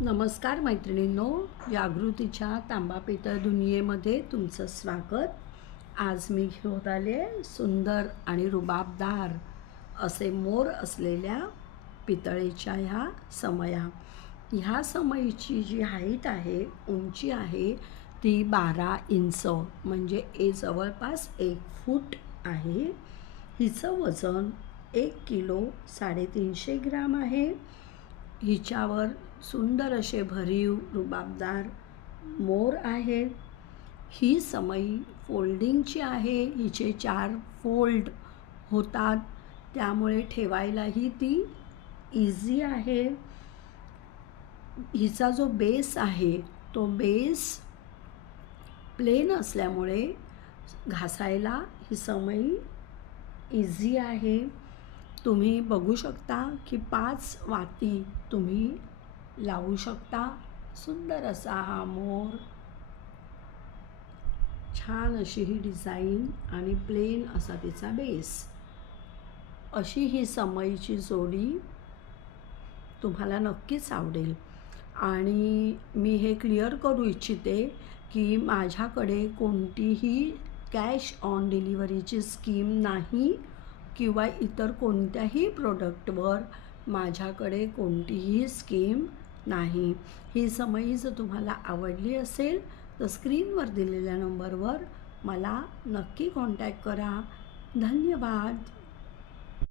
नमस्कार मैत्रिणींनो, जागृतीच्या तांबा पितळ दुनियेमध्ये तुमचं स्वागत। आज मी घेऊन आले सुंदर आणि रुबाबदार असे मोर असलेल्या पितळेच्या ह्या समया। ह्या समईची जी हाईट आहे, उंची आहे ती 12 इंच म्हणजे जवळपास 1 फूट आहे। हिचं वजन 1 किलो 350 ग्राम आहे। हिच्यावर सुंदर असे भरीव रुबाबदार मोर आहेत। ही समई फोल्डिंगची आहे, हिचे 4 फोल्ड होतात, त्यामुळे ठेवायलाही ती इझी आहे। हिचा जो बेस आहे तो बेस प्लेन असल्यामुळे घासायला ही समई इझी आहे। तुम्ही बघू शकता की 5 वाती तुम्ही लावू शकता। सुंदर असा हा मोर, छान अशी ही डिझाईन आणि प्लेन असा तिचा बेस। अशी ही समईची जोडी तुम्हाला नक्कीच आवडेल। आणि मी हे क्लिअर करू इच्छिते की माझ्याकडे कोणतीही कॅश ऑन डिलिव्हरीची स्कीम नाही किंवा इतर कोणत्याही प्रोडक्टवर माझ्याकडे कोणतीही स्कीम नाही। ही समई जर तुम्हाला आवडली असेल तर स्क्रीनवर दिलेल्या नंबरवर मला नक्की कॉन्टॅक्ट करा। धन्यवाद।